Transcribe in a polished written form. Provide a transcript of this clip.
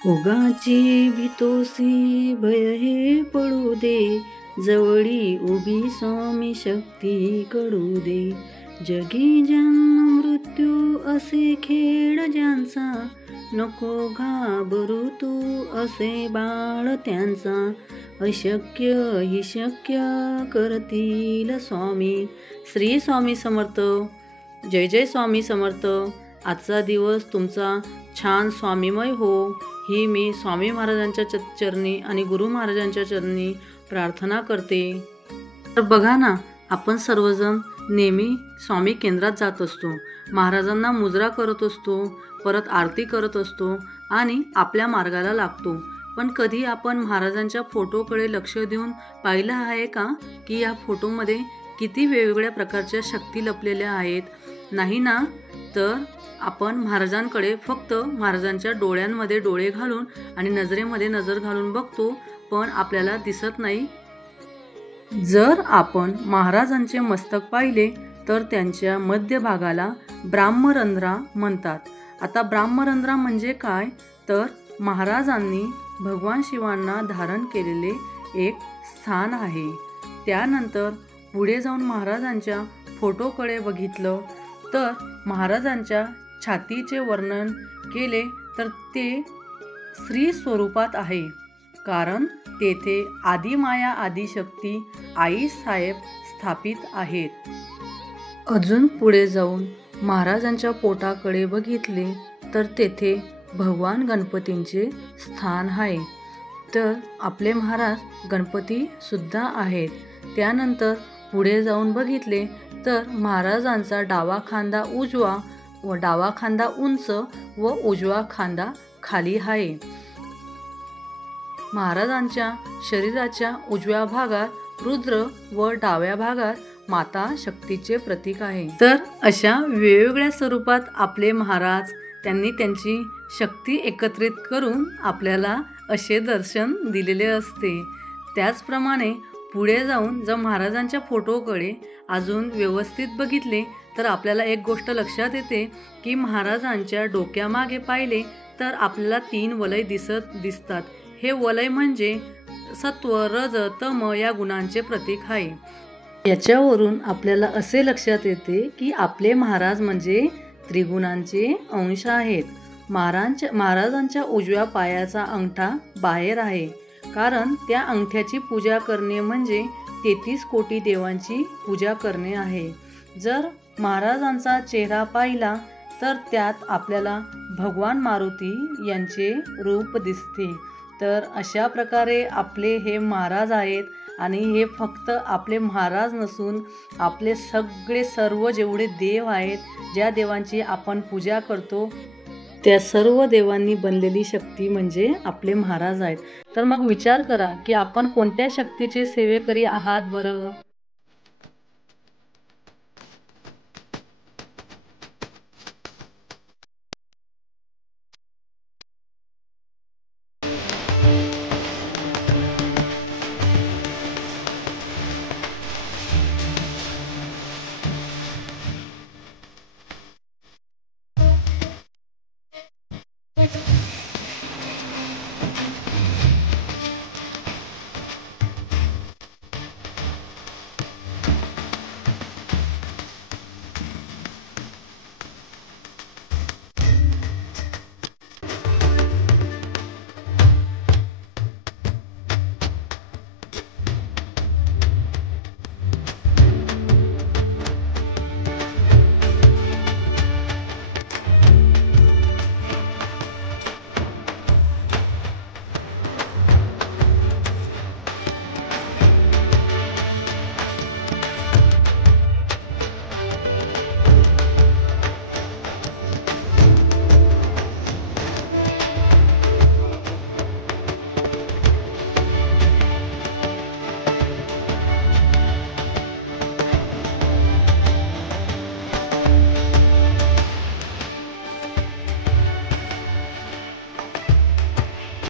उगाची भीतोसी भय हे पळू दे, जवळी उभी स्वामी शक्ती कडू दे. जगी जन्म मृत्यू असे खेळ ज्यांचा, नको घाबरू तू असे बाळ त्यांचा. अशक्य ही शक्य करतील स्वामी. श्री स्वामी समर्थ. जय जय स्वामी समर्थ. आजचा दिवस तुमचा छान स्वामीमय हो, ही मी स्वामी महाराजांच्या चरणी आणि गुरु महाराजांच्या चरणी प्रार्थना करते. तर बघा ना, आपण सर्वजण नेहमी स्वामी केंद्रात जात असतो, महाराजांना मुजरा करत असतो, परत आरती करत असतो आणि आपल्या मार्गाला लागतो. पण कधी आपण महाराजांच्या फोटोकडे लक्ष देऊन पाहिलं आहे का की या फोटोमध्ये किती वेगवेगळ्या प्रकारच्या शक्ती लपलेल्या आहेत? नाही ना. तर आपण महाराजांकडे फक्त महाराजांच्या डोळ्यांमध्ये डोळे घालून आणि नजरेमध्ये नजर घालून बघतो, पण आपल्याला दिसत नाही. जर आपण महाराजांचे मस्तक पाहिले तर त्यांच्या मध्यभागाला ब्राह्मरंध्रा म्हणतात. आता ब्राह्मरंध्रा म्हणजे काय? तर महाराजांनी भगवान शिवांना धारण केलेले एक स्थान आहे. त्यानंतर पुढे जाऊन महाराजांच्या फोटोकडे बघितलं तर महाराजांच्या छातीचे वर्णन केले तर ते स्त्री स्वरूपात आहे, कारण तेथे आदिमाया आदिशक्ती आई साहेब स्थापित आहेत. अजून पुढे जाऊन महाराजांच्या पोटाकडे बघितले तर तेथे भगवान गणपतींचे स्थान आहे. तर आपले महाराज गणपती सुद्धा आहेत. त्यानंतर पुढे जाऊन बघितले तर महाराजांचा डावा खांदा उजवा व डावा खांदा उंच व उजवा खांदा खाली आहे. महाराजांच्या शरीराच्या उजव्या भागात रुद्र व डाव्या भागात माता शक्तीचे प्रतीक आहे. तर अशा वेगवेगळ्या स्वरूपात आपले महाराज, त्यांनी त्यांची शक्ती एकत्रित करून आपल्याला असे दर्शन दिलेले असते. त्याचप्रमाणे पुढे जाऊन जर महाराजांच्या फोटोकडे अजून व्यवस्थित बघितले तर आपल्याला एक गोष्ट लक्षात येते की महाराजांच्या डोक्यामागे पाहिले तर आपल्याला 3 वलय दिसतात. हे वलय म्हणजे सत्व, रज, तम या गुणांचे प्रतीक आहे. याच्यावरून आपल्याला असे लक्षात येते की आपले महाराज म्हणजे त्रिगुणांचे अंश आहेत. महाराजांच्या उजव्या पायाचा अंगठा बाहेर आहे, कारण त्या अंगठ्याची पूजा करणे म्हणजे 33 कोटी देवांची पूजा करणे आहे. जर महाराजांचा चेहरा पाहिला तर त्यात आपल्याला भगवान मारुती यांचे रूप दिसते. तर अशा प्रकारे आपले हे महाराज आहेत आणि हे फक्त आपले महाराज नसून आपले सगळे सर्व जेवढे देव आहेत, ज्या देवांची आपण पूजा करतो, त्या सर्व देवांनी बनलेली शक्ती म्हणजे आपले महाराज आहेत. तर मग विचार करा की आपण कोणत्या शक्तीचे सेवेकरी आहात बरं?